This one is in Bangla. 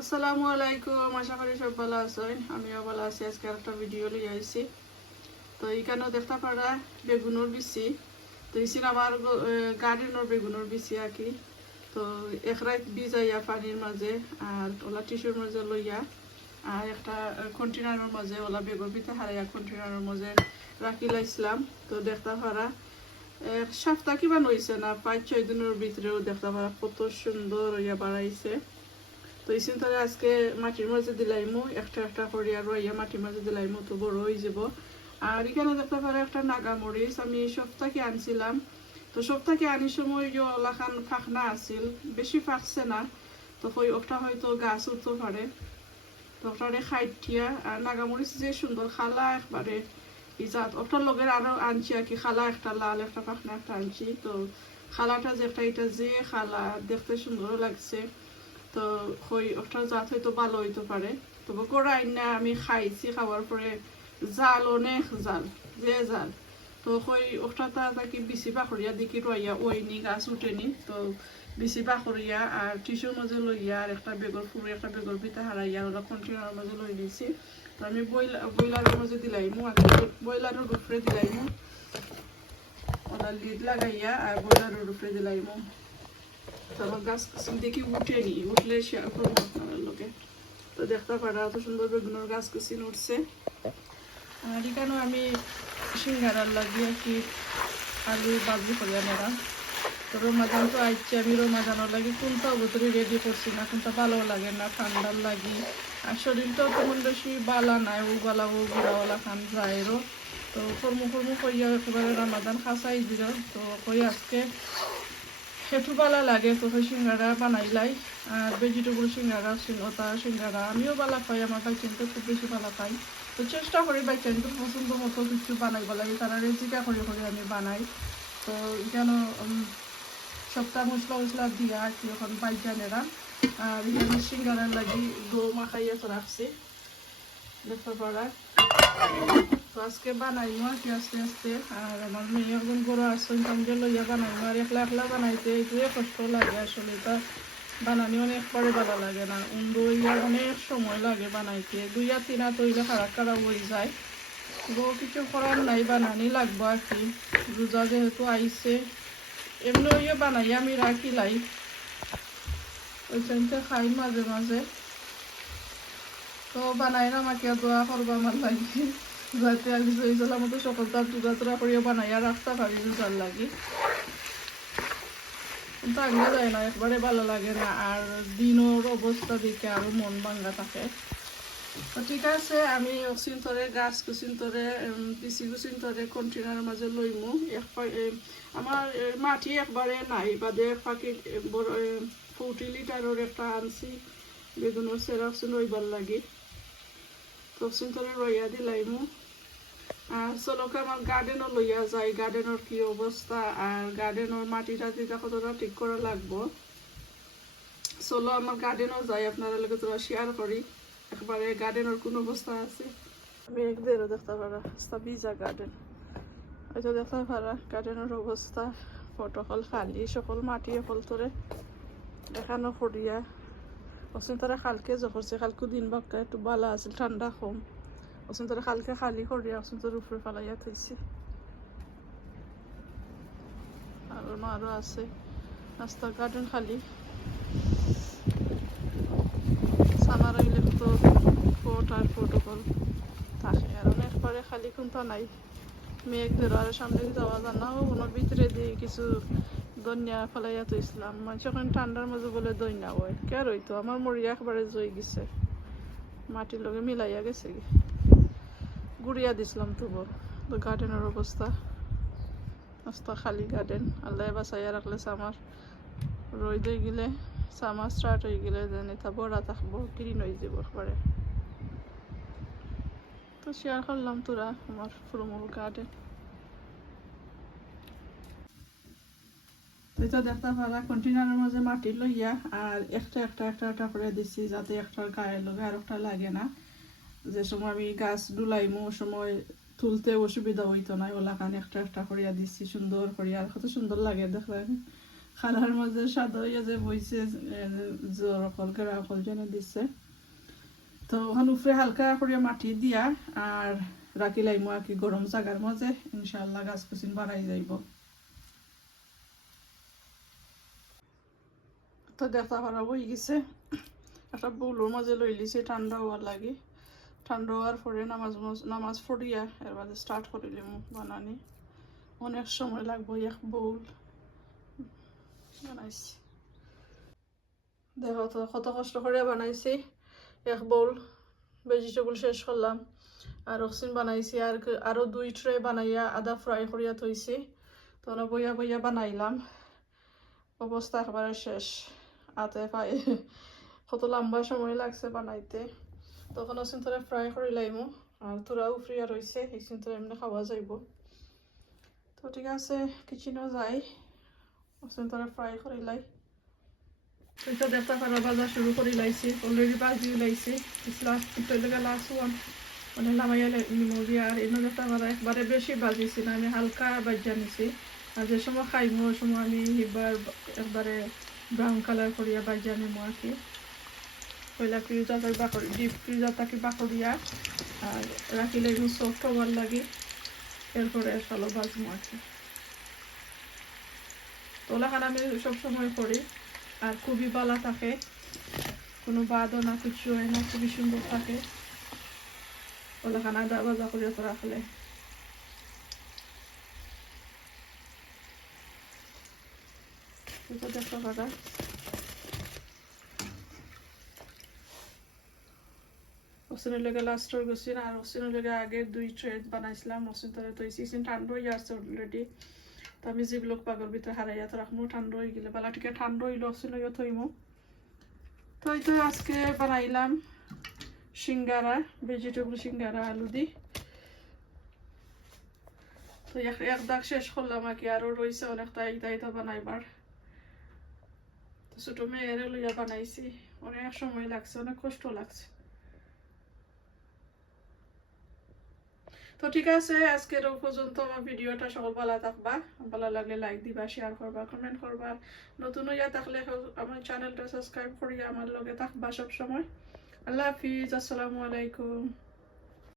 আসসালামু আলাইকুম, আশা করি সব ভালো আছেন। আমিও ভালো আছি, আজকে একটা ভিডিও লিয়ে আইছি তো এইখানেও দেখতে পারা বেগুনের বিচি। তো ইসিন আমার গার্ডেনের বেগুনের বিচি আর কি। তো এক রাত ভিজাইয়া পানির মাঝে আর ওলা টিস্যুর মাঝে লইয়া আর একটা কন্টেনারের মাঝে, ওলা বেগুন পিঠা হারাইয়া কন্টেনারের মাঝে রাখি লাইছিলাম। তো দেখতে পারা এক সপ্তাহ কিবা নইছে না, পাঁচ ছয় দিনের ভিতরেও দেখতে পারা কত সুন্দর হইয়া বাড়াইছে তো ইসিন তাহলে আজকে মাটির মাঝে দিলাইমু একটা একটা করে আর ইয়া মাটির মাঝে দিলাইমু তো বড় হয়ে যাব। আর এখানে দেখতে পারে একটা নাগা মরিচ আমি এই সপ্তাহে আনছিলাম। তো সপ্তাহে আনি সময় যে ওলাখান ফাঁকনা আছিল, বেশি ফাঁকছে না। তো ওই ওটা হয়তো গাছ উঠতে পারে। তো ওটারে খাইটিয়া আর নাগামরিচ যে সুন্দর খালা একবারে ইজাত ওটার লগের আরও আনছি আর কি, খালা একটা লাল, একটা পাখনা একটা আনছি। তো খালাটা যে একটা, এটা যে খালা, দেখতে সুন্দরও লাগছে। তো হই, ওটা জাত হয়তো ভালো হইতে পারে। তবে করাই না আমি খাইছি, খাওয়ার পরে জাল, অনেক জাল, যে জাল। তো হই, ওটা তাকি বেশি বাখরিয়া দেখি রইয়া ওইনি গাছ উঠেনি তো বেশি বাখরিয়া আর টিস্যুর মাঝে লইয়া আর একটা বেগর ফুড়ি একটা বেগর পিঠা হারাইয়া ওরা কন্টেনার মাঝে লই দিয়েছি তো আমি বইলার বইলারের মাঝে দিলাইমু, আর বইলারের উপরে দিলাইমু। ওরা লিড লাগাইয়া আর বইলারের উপরে দিলাইমু। তো আমার গাছ দেখি উঠেনি, উঠলে তো দেখতে অত সুন্দর বেগুনের গাছ উঠছে। আর আমি সিঙ্গারার লাগিয়ে কি, আলু বাজি নেরা তো রমাদান তো আইছে, আমি লাগে কোনটা অবতরে রেডি করছি না কোনটা ভালো লাগে না ঠান্ডার লাগি। আর শরীরটাও তেমন বেশি বালা নাই, ও বালা, ও বুড়াওয়ালা খান যায়রও। তো কর্ম কর্ম করিয়া একেবারে রমাদান খাসাই দিল। তো কই আজকে সেটু বালা লাগে তো সেই সিঙ্গারা বানাইলাই, আর ভেজিটেবল সিঙ্গারা ছিল, তা সিঙ্গারা আমিও বালা খাই আমার বাইচেনটা খুব বেশি বালা খাই তো চেষ্টা করি বাইচেনটা পছন্দ মতো কিছু বানাইব লাগে, তারা রেজিকা করে করে আমি বানাই। তো যেন সপ্তাহ মশলা মশলা দিয়া কি এখন বাইজানেরা আর এখানে সিঙ্গারার লাগি গো মাখাইয়া রাখছি। দেখতে পারা তো আজকে বানাইমো কি, আস্তে আস্তে। আর আমার মেয়ে একজন বড় আসছেন সঙ্গে লইয়া বানাইমো। আর একলা একলা বানাইতে এইটুয়ে কষ্ট লাগে আসলে। এটা বানানি অনেক পরে ভালো লাগে না। উন্ডো ইয়া অনেক সময় লাগে বানাইতে। দুই আর তিন হাত হইলে খারাপ খারাপ হয়ে যায়। গো কিছু করার নাই, বানানি লাগবো আর কি। রোজা যেহেতু আইছে, এমনি বানাই আমি রাখি লাই ওইখানটা খাই মাঝে মাঝে। তো বানাই না, আমাকে দোয়া করব আমার লাগে। যাতে আমি সেই মতো সকল তার চুরাচুরা করিয়া বানাইয়া রাখতে পারি রোজার লাগি। কিন্তু আগে যায় না, একবারে ভালো লাগে না, আর দিনের অবস্থা দেখে আরও মন ভাঙ্গা থাকে। ঠিক আছে, আমি অচিন্তরে গাছ কুচিন্তরে পিচি কুচিন্তরে কন্টেনার মাঝে লইমু। এক আমার মাটি একবারে নাই, বাদে ফাঁকি ফোরটি লিটারের একটা আনছি। বেগুনের সেরাক্সিন রইবার লাগে। তো অচিন্তরে রইয়া দিলাইমু। আর চলকে আমার গার্ডেনও লইয়া যাই। গার্ডেনের কি অবস্থা? আর গার্ডেনের মাটি টাটিটা কতটা ঠিক করা লাগবো। চলো আমার গার্ডেনও যাই। আপনারা লোকে তোরা শেয়ার করি। একবারে গার্ডেনের কোন অবস্থা আছে? আমি একদেরও দেখতে পারা। ভিজা গার্ডেন হয়তো দেখতে পারা। গার্ডেনের অবস্থা। ফটোকল খালি। সকল মাটি সকল তোরে দেখানো করিয়া অসীম তারা খালকে জখরছে খালকু দিন বাক্কা একটু বালা আছিল ঠান্ডা কম। অসীম তারা খালকে খালি করিয়া অসীম তোর উপরে ফালাইয়া থইছে। আর আরও আছে রাস্তা গার্ডেন খালি। সামার হইলে তো ফোট আর প্রোটোকল থাকে, আর অনেক পরে খালি কোনটা নাই। মেঘ ধরো, আর সামনে যাওয়া যায় না ওনার ভিতরে দিয়ে কিছু দনিয়া ফেলাইয়া তো ইসলাম। মানুষ এখন ঠান্ডার মাঝে বলে দইনা হয় কে রইতো আমার মরিয়া একবারে জই গেছে। মাটির লগে মিলাইয়া গেছে গুড়িয়া দিছিলাম তবু। তো গার্ডেনের অবস্থা। রাস্তা খালি গার্ডেন আল্লাহ বাসাইয়া রাখলে আমার রই দিয়ে গেলে সামার স্টার্ট হয়ে গেলে যেন এটা বড়া থাকব গ্রিন হয়ে যাব একবারে। তো শেয়ার করলাম তোরা, আমার ফুলমুল গার্ডেন এটা দেখতে পারা কন্টেনারের মাঝে মাটি লইয়া আর একটা একটা একটা একটা করে দিছি যাতে একটার গায়ে লগে আর একটা লাগে না। যে সময় আমি গাছ ডুলাইমু সময় তুলতে অসুবিধা হইতো না, ওলা কান একটা একটা করিয়া দিছি, সুন্দর করিয়া। আর কত সুন্দর লাগে দেখলে খালার মাঝে সাদা হইয়া যে বইছে জ্বর অকল কেরা অকল যেন দিচ্ছে তো ওখানে উপরে হালকা করিয়া মাটি দিয়া আর রাখি লাইমো আর কি গরম জাগার মাঝে ইনশাল্লাহ গাছ কুচিন বাড়াই যাইব। তো দেখা পারা বই গেছে। একটা বউলোর মাঝে লই লিছে, ঠান্ডা হওয়ার লাগে। ঠান্ডা হওয়ার পরে নামাজ মজ- নামাজ পড়িয়া এর বাদে স্টার্ট করিলাম বানানি। অনেক সময় লাগবো এক বৌল বানাইছি। দেখো তো, কত কষ্ট করে বানাইছি। এক বৌল ভেজিটেবল শেষ করলাম। আর অক্সিন বানাইছি। আর কি- আরও দুই ট্রে বানাইয়া আদা ফ্রাই করিয়া থইছি। তো বইয়া বইয়া বানাইলাম। অবস্থা একেবারে শেষ। হাতে পায়ে কত লম্বা সময় লাগছে বানাইতে। তখন অসিন তোরা ফ্রাই করে লাইমো। আর তোরাও ফ্রিয়া রয়েছে এইসিন তোরা এমনি খাওয়া যাইব। তো ঠিক আছে কিচেনও যাই। অসিন তোরা ফ্রাই করে লাই। তুই তো দেখতে পারো বাজার শুরু করে লাইছি অলরেডি বাজি লাইছি লাস্ট ওয়ান মানে নামাইয়া নিমো দিয়ে। আর এনে দেখতে পারো একবারে বেশি বাজিছি আমি হালকা বাজিয়া নিছি। আর যে সময় খাইমো, ওই সময় আমি এবার একবারে ব্রাউন কালার করিয়া বাজিয়া নিমো আর কি পয়লা ফ্রিজা করে বাকড়ি ডিপ ফ্রিজা তাকে বাকড়িয়া আর রাখিলে একটু সফট হওয়ার লাগে। এরপরে ভালো বাজমো আর কি তোলাখান আমি সবসময় করি। আর খুবই ভালো থাকে। কোনো বাদও না কিছু হয় না, খুবই সুন্দর থাকে। ওলাখান আদা বাজা করে তো রাখলে। এটা দেখতে পারা ওসিনের লেগে লাস্ট হয়ে গেছি আর ওসিনের লেগে আগে দুই ট্রেড বানাইছিলাম। ওসিন তোরে তো সিজন ঠান্ডা হয়ে আসছে অলরেডি তো আমি যেগুলো পাগর ভিতরে হারাইয়া তো রাখব ঠান্ডা হয়ে গেলে। বেলা থেকে ঠান্ডা হইলে ওসিন হইয়া থইমো তো এই তো আজকে বানাইলাম সিঙ্গারা ভেজিটেবল সিঙ্গারা আলু দি। তো এক দাগ শেষ করলাম আর কি আরও রয়েছে অনেকটা এইটা এইটা বানাইবার তো ছোটো মেয়ের লইয়া বানাইছি। অনেক সময় লাগছে, অনেক কষ্ট লাগছে। তো ঠিক আছে, আজকের পর্যন্ত আমার ভিডিওটা সকল ভালো থাকবা। ভালো লাগলে লাইক দিবা শেয়ার করবা কমেন্ট করবা। নতুন হইয়া থাকলে আমার চ্যানেলটা সাবস্ক্রাইব করিয়া আমার লগে থাকবা সব সময় আল্লাহ হাফিজ, আসসালামু আলাইকুম।